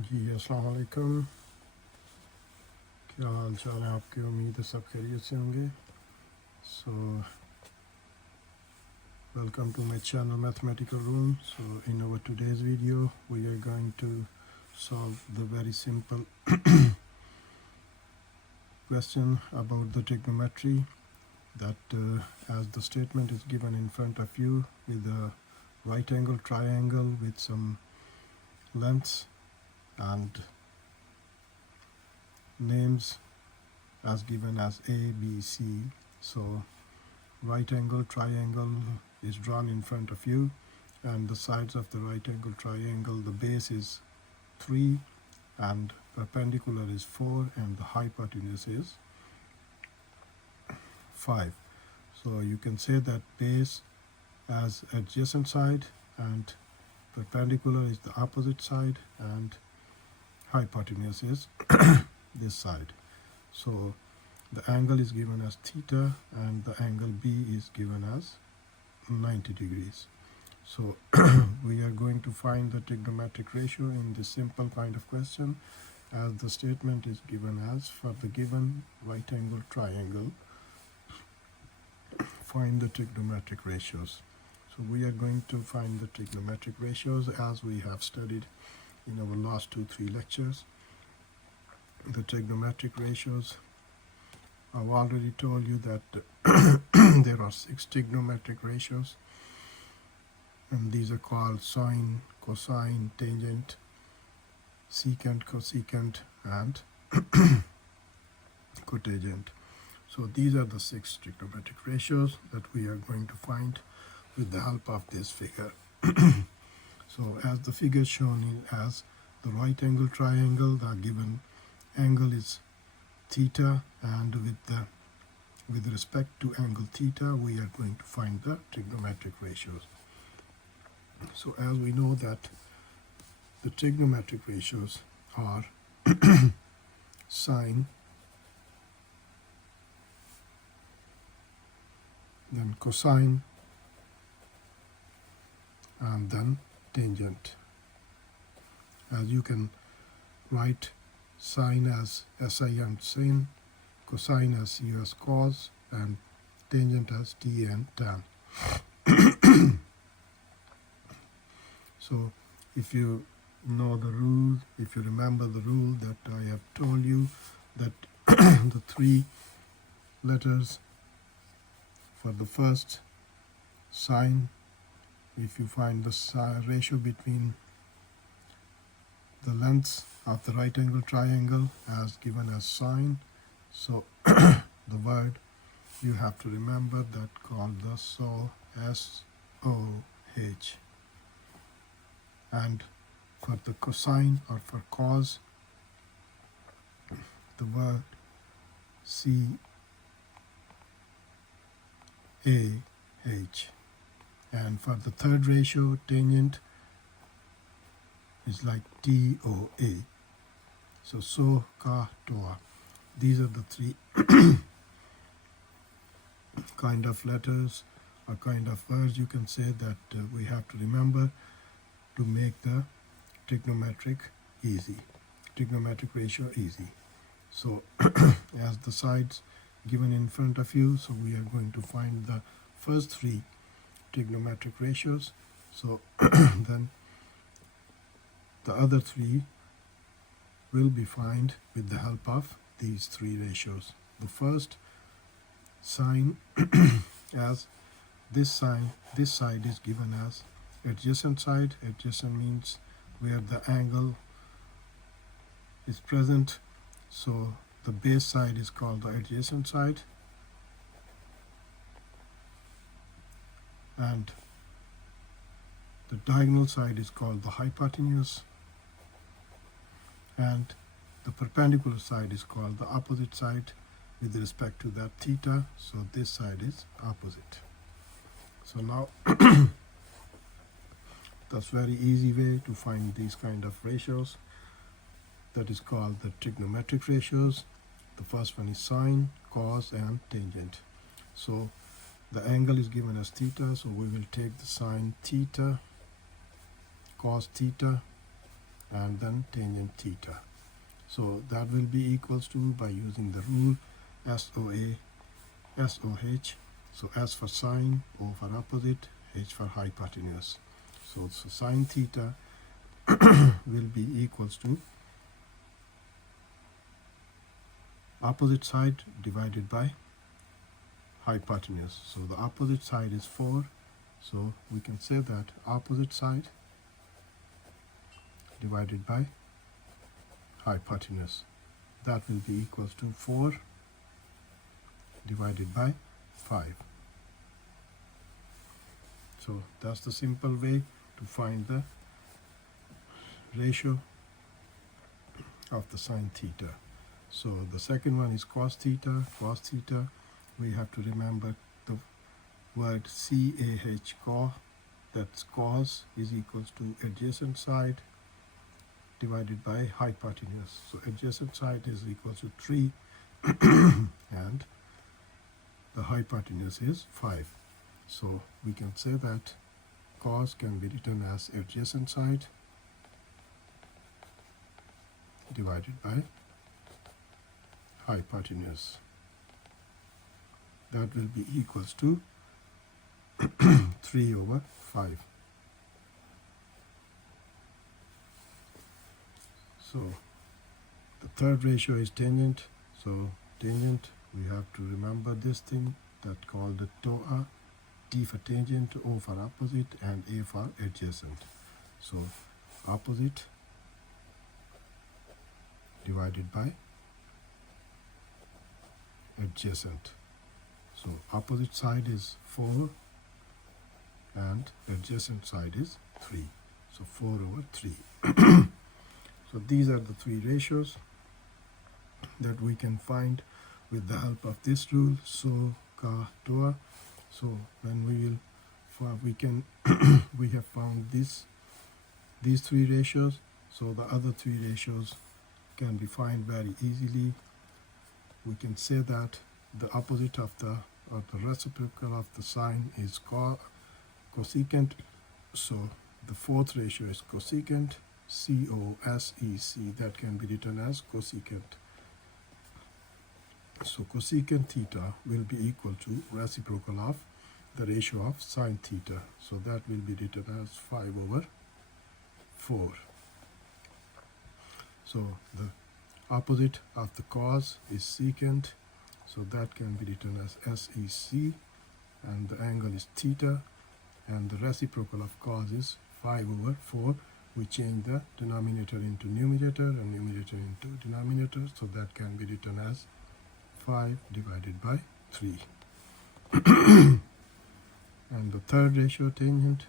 जी अस्सलाम वालेकुम। क्या हाल चाल है आपके? उम्मीद है सब खैरियत से होंगे। सो welcome to my channel Mathematical Room. So in our today's video we are going to solve the very simple question about the trigonometry that as the statement is given in front of you with a right angle triangle with some lengths and names as given as A, B, C. So right angle triangle is drawn in front of you, and the sides of the right angle triangle, the base is 3 and perpendicular is 4 and the hypotenuse is 5. So you can say that base as adjacent side and perpendicular is the opposite side and hypotenuse is this side. So the angle is given as theta and the angle B is given as 90 degrees. So we are going to find the trigonometric ratio in this simple kind of question, as the statement is given as, for the given right angle triangle, find the trigonometric ratios. So we are going to find the trigonometric ratios as we have studied in our last 2-3 lectures. The trigonometric ratios, I've already told you that there are 6 trigonometric ratios, and these are called sine, cosine, tangent, secant, cosecant, and cotangent. So these are the 6 trigonometric ratios that we are going to find with the help of this figure. So as the figure shown as the right angle triangle, the given angle is theta, and with respect to angle theta we are going to find the trigonometric ratios. So as we know that the trigonometric ratios are sine, then cosine, and then tangent. As you can write sine as SI and sin, cosine as C as cos, and tangent as T and tan. So if you know the rule, if you remember the rule that I have told you, that the 3 letters for the first sine, if you find the ratio between the lengths of the right angle triangle as given as sine, so the word you have to remember that called the S-O-H. And for the cosine or for cos, the word C-A-H. And for the third ratio, tangent, is like T-O-A. So, ka, toa. These are the 3 kind of letters or kind of words you can say that we have to remember to make the trigonometric ratio easy. So as the sides given in front of you, so we are going to find the first 3 trigonometric ratios. So then the other 3 will be found with the help of these 3 ratios. The first, sine, as this side is given as adjacent side. Adjacent means where the angle is present, so the base side is called the adjacent side, and the diagonal side is called the hypotenuse, and the perpendicular side is called the opposite side with respect to that theta, so this side is opposite. So now that's very easy way to find these kind of ratios. That is called the trigonometric ratios. The first one is sine, cos, and tangent. So the angle is given as theta, so we will take the sine theta, cos theta, and then tangent theta. So that will be equals to, by using the rule SOA, SOH, so S for sine, O for opposite, H for hypotenuse. So sine theta will be equals to opposite side divided by hypotenuse. So the opposite side is 4, so we can say that opposite side divided by hypotenuse, that will be equals to 4 divided by 5. So that's the simple way to find the ratio of the sine theta. So the second one is cos theta. Cos theta, we have to remember the word CAH, cos, that's cos is equals to adjacent side divided by hypotenuse. So adjacent side is equals to 3 and the hypotenuse is 5. So we can say that cos can be written as adjacent side divided by hypotenuse. That will be equals to 3 over 5. So the third ratio is tangent. So tangent, we have to remember this thing that called the TOA, T for tangent, O for opposite, and A for adjacent. So opposite divided by adjacent. So opposite side is 4 and adjacent side is 3. So 4 over 3. So these are the three ratios that we can find with the help of this rule, so ka toa. So when we have found these three ratios, so the other three ratios can be found very easily. We can say that the opposite of the reciprocal of the sine is cosecant. So the fourth ratio is cosecant, COSEC, that can be written as cosecant. So cosecant theta will be equal to reciprocal of the ratio of sine theta. So that will be written as 5 over 4. So the opposite of the cos is secant. So that can be written as SEC, and the angle is theta, and the reciprocal of cos is 5 over 4. We change the denominator into numerator and numerator into denominator, so that can be written as 5 divided by 3. And the third ratio, tangent,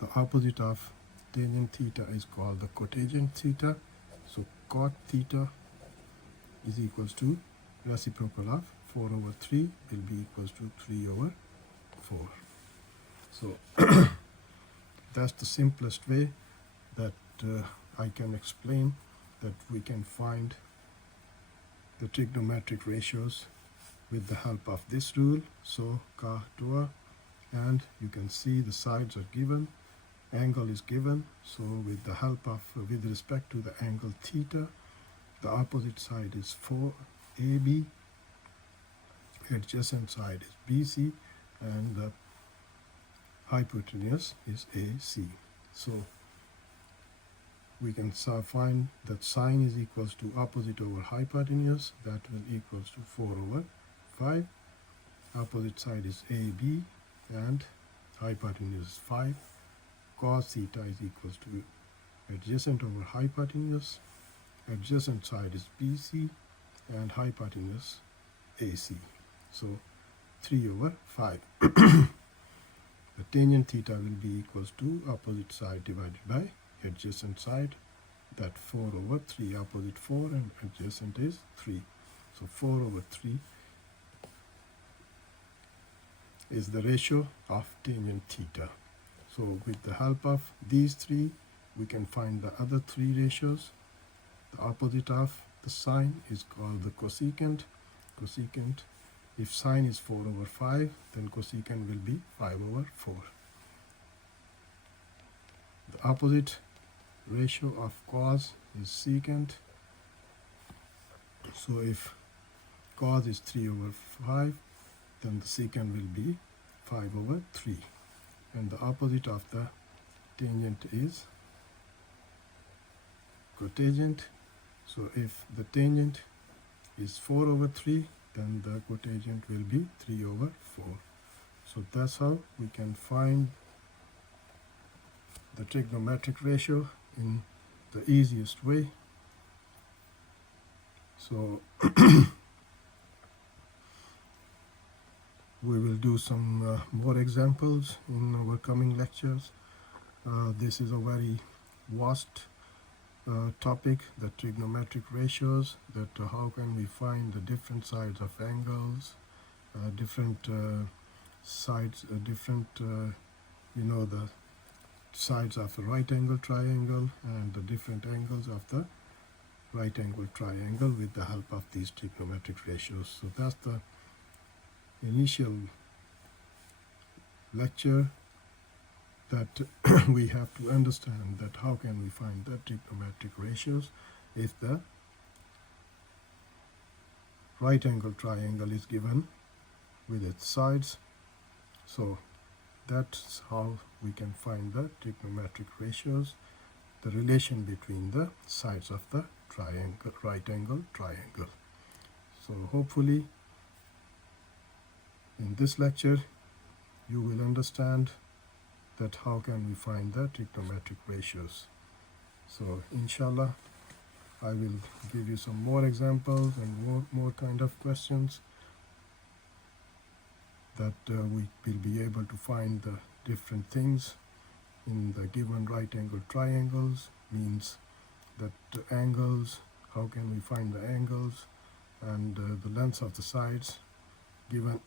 the opposite of tangent theta is called the cotangent theta. So cot theta is equals to reciprocal of 4 over 3 will be equals to 3 over 4. So that's the simplest way that I can explain that we can find the trigonometric ratios with the help of this rule. So ka toa, and you can see the sides are given, angle is given. So with the help of, with respect to the angle theta, the opposite side is 4AB, adjacent side is BC, and the hypotenuse is AC. So we can find that sine is equals to opposite over hypotenuse, that will equals to 4 over 5. Opposite side is AB and hypotenuse is 5. Cos theta is equals to adjacent over hypotenuse, adjacent side is BC, and hypotenuse AC. So 3 over 5. The tangent theta will be equals to opposite side divided by adjacent side, that 4 over 3, opposite 4 and adjacent is 3. So 4 over 3 is the ratio of tangent theta. So with the help of these three, we can find the other three ratios. The opposite of the sine is called the cosecant. Cosecant, if sine is 4 over 5, then cosecant will be 5 over 4. The opposite ratio of cos is secant. So if cos is 3 over 5, then the secant will be 5 over 3. And the opposite of the tangent is cotangent. So if the tangent is 4 over 3, then the cotangent will be 3 over 4. So that's how we can find the trigonometric ratio in the easiest way. So we will do some more examples in our coming lectures. This is a very vast topic, the trigonometric ratios, that how can we find the different sides of angles, different sides, the sides of a right angle triangle and the different angles of the right angle triangle with the help of these trigonometric ratios. So that's the initial lecture, that we have to understand that how can we find the trigonometric ratios if the right angle triangle is given with its sides. So that's how we can find the trigonometric ratios, the relation between the sides of the triangle, right angle triangle. So hopefully in this lecture you will understand that how can we find the trigonometric ratios. So inshallah I will give you some more examples and more kind of questions that we will be able to find the different things in the given right angle triangles, means that the angles, how can we find the angles and the lengths of the sides given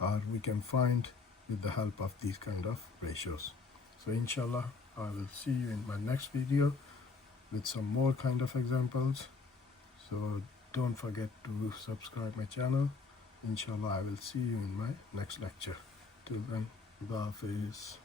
or we can find with the help of these kind of ratios. So inshallah I will see you in my next video with some more kind of examples. So don't forget to subscribe my channel. Inshallah I will see you in my next lecture. Till then, Allah Hafiz.